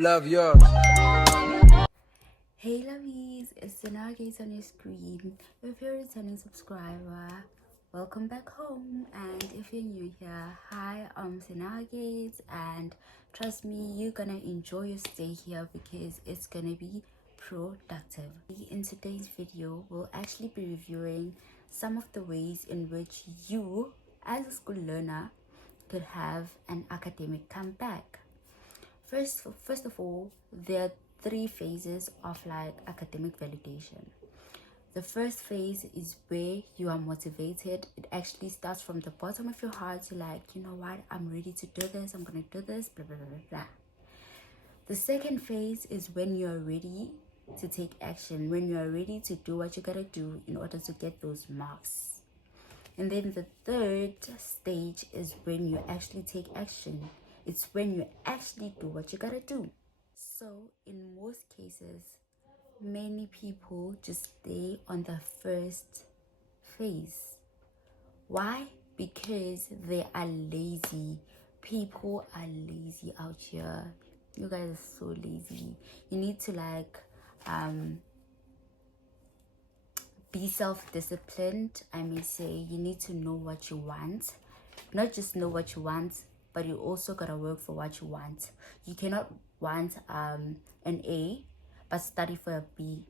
Love yours. Hey lovies, it's Senagates on your screen. If you're a returning subscriber, welcome back home. And if you're new here, hi, I'm Senagates, and trust me, you're gonna enjoy your stay here because it's gonna be productive. In today's video, we'll actually be reviewing some of the ways in which you, as a school learner, could have an academic comeback. First of all, there are three phases of like academic validation. The first phase is where you are motivated. It actually starts from the bottom of your heart to like, you know what, I'm ready to do this, I'm gonna do this, blah blah blah blah blah. The second phase is when you are ready to take action, when you are ready to do what you gotta do in order to get those marks. And then the third stage is when you actually take action. It's when you actually do what you gotta do. So in most cases, many people just stay on the first phase. Why? Because they are lazy. People are lazy out here. You guys are so lazy. You need to like be self-disciplined. I may say you need to know what you want. Not just know what you want, but you also gotta work for what you want. You cannot want an A but study for a B.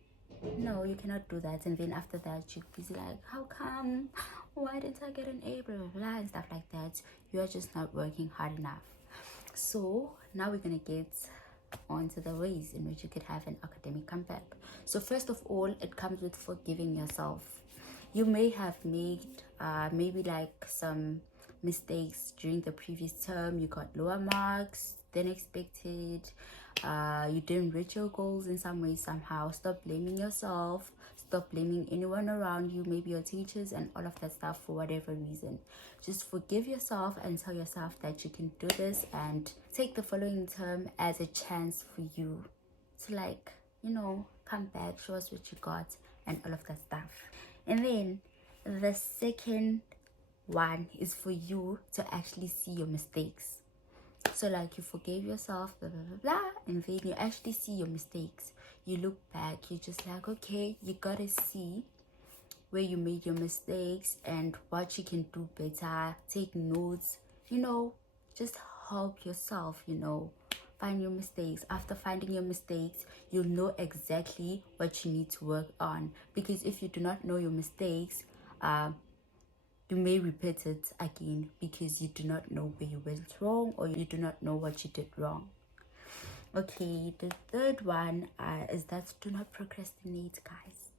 No, you cannot do that. And then after that you're busy like, how come, why didn't I get an A, blah blah blah, and stuff like that. You are just not working hard enough. So now we're gonna get onto the ways in which you could have an academic comeback. So first of all, it comes with forgiving yourself. You may have made maybe like some mistakes during the previous term. You got lower marks than expected. You didn't reach your goals in some way, somehow. Stop blaming yourself. Stop blaming anyone around you, maybe your teachers and all of that stuff for whatever reason. Just forgive yourself and tell yourself that you can do this, and take the following term as a chance for you to like, you know, come back, show us what you got and all of that stuff. And then the second one is for you to actually see your mistakes. So like you forgave yourself, blah blah blah blah, and then you actually see your mistakes. You look back, you're just like, okay, you gotta see where you made your mistakes and what you can do better. Take notes, you know, just help yourself, you know, find your mistakes. After finding your mistakes, you'll know exactly what you need to work on, because if you do not know your mistakes, you may repeat it again because you do not know where you went wrong, or you do not know what you did wrong. Okay, the third one is that do not procrastinate, guys.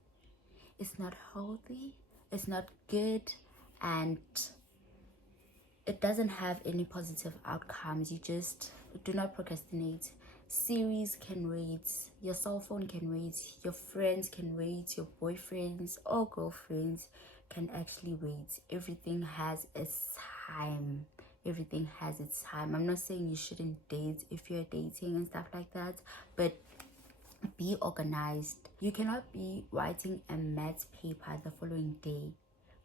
It's not healthy, it's not good, and it doesn't have any positive outcomes. You just do not procrastinate. Series can wait, your cell phone can wait, your friends can wait, your boyfriends or girlfriends can actually wait. Everything has its time. Everything has its time. I'm not saying you shouldn't date if you're dating and stuff like that, but be organized. You cannot be writing a maths paper the following day,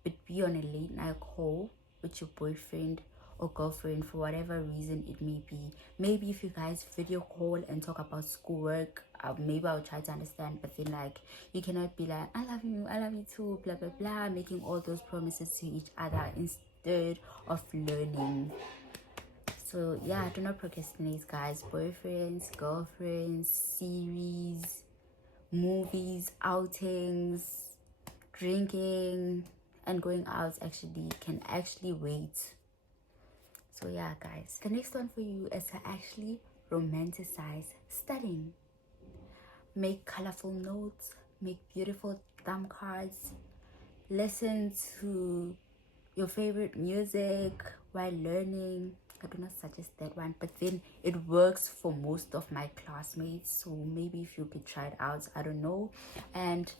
but be on a late night call with your boyfriend or girlfriend for whatever reason it may be. Maybe if you guys video call and talk about schoolwork, maybe I'll try to understand, but then like you cannot be like, I love you too, blah blah blah, making all those promises to each other instead of learning. So yeah, do not procrastinate, guys. Boyfriends, girlfriends, series, movies, outings, drinking and going out actually can actually wait. So yeah, guys, the next one for you is to actually romanticize studying. Make colorful notes, make beautiful thumb cards, listen to your favorite music while learning. I do not suggest that one, but then it works for most of my classmates, so maybe if you could try it out, I don't know. And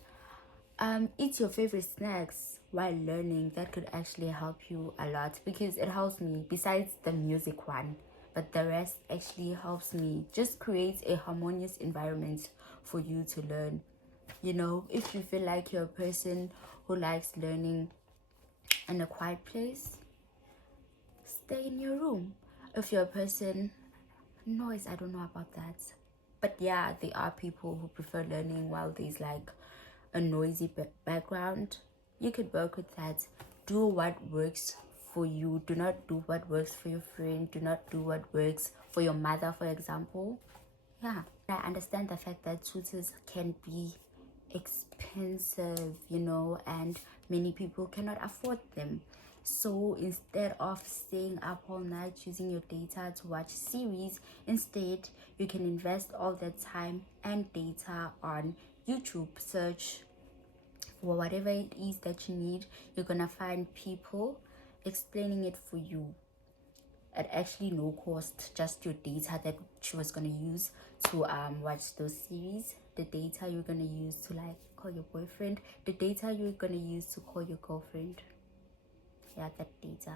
eat your favorite snacks while learning. That could actually help you a lot, because it helps me besides the music one, but the rest actually helps me. Just create a harmonious environment for you to learn. You know, if you feel like you're a person who likes learning in a quiet place, stay in your room. If you're a person, noise, I don't know about that. But yeah, there are people who prefer learning while there's like a noisy background. You could work with that. Do what works for you. Do not do what works for your friend. Do not do what works for your mother, for example. Yeah, I understand the fact that tutors can be expensive, you know, and many people cannot afford them. So instead of staying up all night using your data to watch series, instead you can invest all that time and data on YouTube. Search for whatever it is that you need. You're gonna find people explaining it for you at actually no cost, just your data that she was gonna use to watch those series, the data you're gonna use to like call your boyfriend, the data you're gonna use to call your girlfriend. Yeah, that data.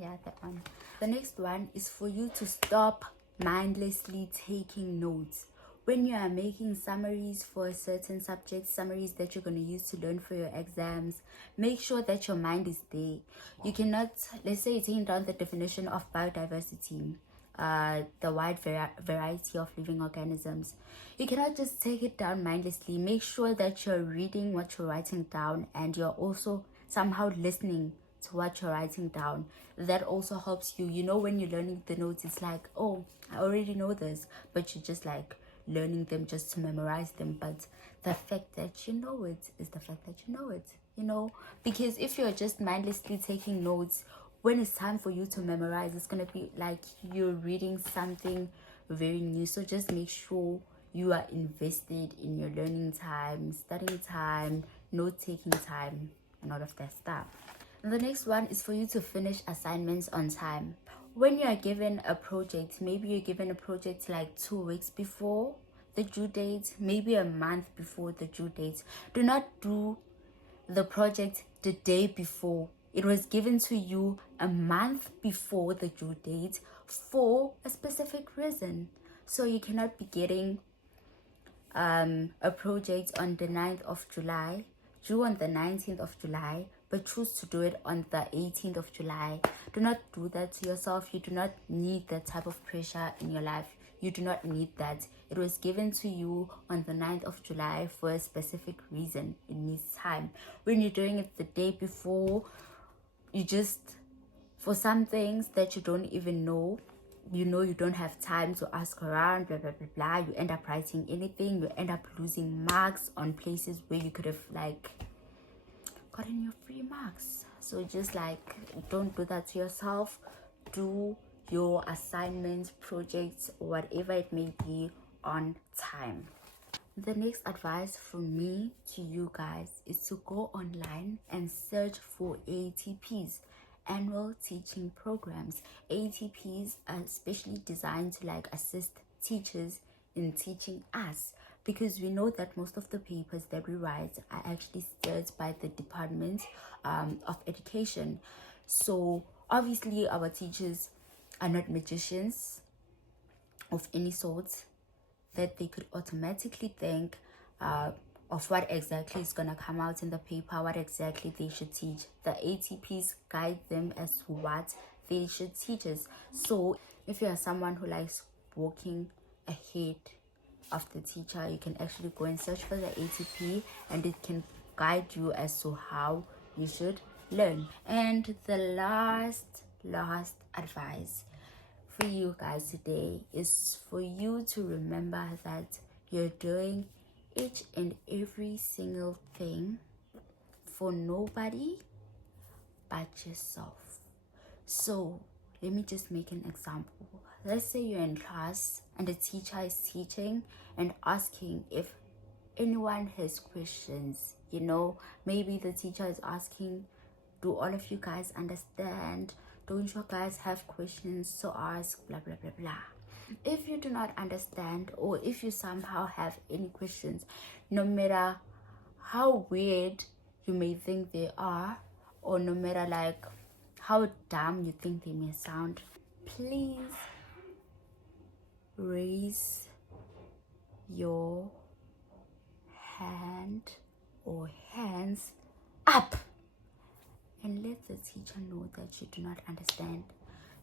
Yeah, that one. The next one is for you to stop mindlessly taking notes. When you are making summaries for a certain subject, summaries that you're going to use to learn for your exams, make sure that your mind is there. You cannot, let's say you're taking down the definition of biodiversity, the wide variety of living organisms. You cannot just take it down mindlessly. Make sure that you're reading what you're writing down, and you're also somehow listening to what you're writing down. That also helps you. You know, when you're learning the notes, it's like, oh, I already know this, but you're just like learning them just to memorize them. But the fact that you know it is the fact that you know it, you know, because if you're just mindlessly taking notes, when it's time for you to memorize, it's gonna be like you're reading something very new. So just make sure you are invested in your learning time, studying time, note taking time, and all of that stuff. The next one is for you to finish assignments on time. When you are given a project, maybe you're given a project like 2 weeks before the due date, maybe a month before the due date. Do not do the project the day before. It was given to you a month before the due date for a specific reason. So you cannot be getting a project on the 9th of July, due on the 19th of July, but choose to do it on the 18th of July. Do not do that to yourself. You do not need that type of pressure in your life. You do not need that. It was given to you on the 9th of July for a specific reason. It needs time. When you're doing it the day before, you just, for some things that you don't even know, you know, you don't have time to ask around, blah blah blah blah, you end up writing anything, you end up losing marks on places where you could have like gotten your free marks. So just like, don't do that to yourself. Do your assignments, projects, whatever it may be, on time. The next advice from me to you guys is to go online and search for ATPs, annual teaching programs. ATPs are specially designed to like assist teachers in teaching us, because we know that most of the papers that we write are actually steered by the Department of Education. So obviously our teachers are not magicians of any sort that they could automatically think of what exactly is going to come out in the paper, what exactly they should teach. The ATPs guide them as to what they should teach us. So if you are someone who likes walking ahead of the teacher, you can actually go and search for the ATP, and it can guide you as to how you should learn. And the last advice for you guys today is for you to remember that you're doing each and every single thing for nobody but yourself. So let me just make an example. Let's say you're in class and the teacher is teaching and asking if anyone has questions. You know, maybe the teacher is asking, do all of you guys understand? Don't you guys have questions to ask? Blah blah blah blah. If you do not understand, or if you somehow have any questions, no matter how weird you may think they are, or no matter like how dumb you think they may sound, please raise your hand or hands up and let the teacher know that you do not understand.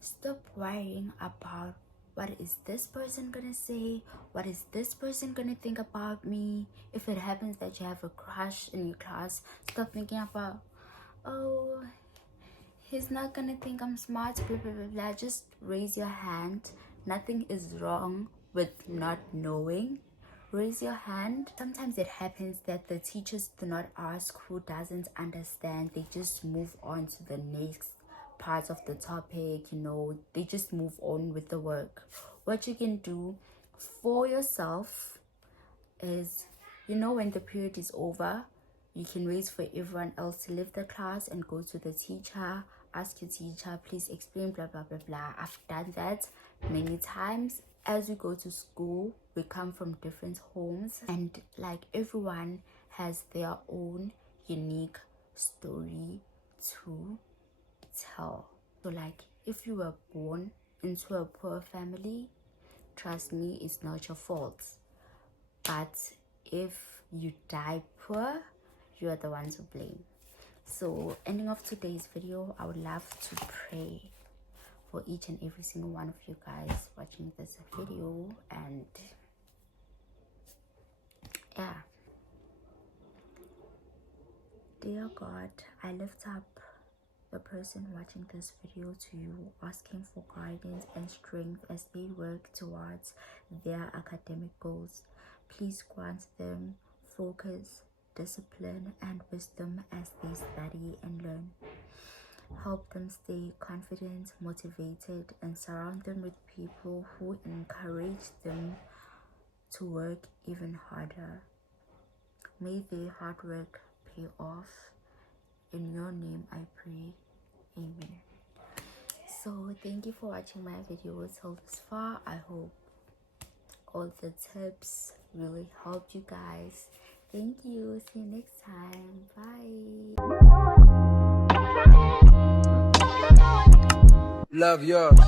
Stop worrying about what is this person gonna say? What is this person gonna think about me? If it happens that you have a crush in your class, stop thinking about, oh, he's not gonna think I'm smart, blah blah blah blah. Just raise your hand. Nothing is wrong with not knowing. Raise your hand. Sometimes it happens that the teachers do not ask who doesn't understand. They just move on to the next part of the topic. They just move on with the work. What you can do for yourself is, when the period is over, you can wait for everyone else to leave the class and go to the teacher. Ask your teacher, please explain blah blah blah blah. I've done that many times. As we go to school, we come from different homes, and like everyone has their own unique story to tell. So like, if you were born into a poor family, trust me, it's not your fault. But if you die poor, you are the one to blame. So ending of today's video, I would love to pray for each and every single one of you guys watching this video. And yeah, dear God, I lift up the person watching this video to you, asking for guidance and strength as they work towards their academic goals. Please grant them focus, discipline, and wisdom as they study and learn. Help them stay confident, motivated, and surround them with people who encourage them to work even harder. May their hard work pay off. In your name I pray. Amen. So thank you for watching my video till this far. I hope all the tips really helped you guys. Thank you. See you next time. Bye. Love yours.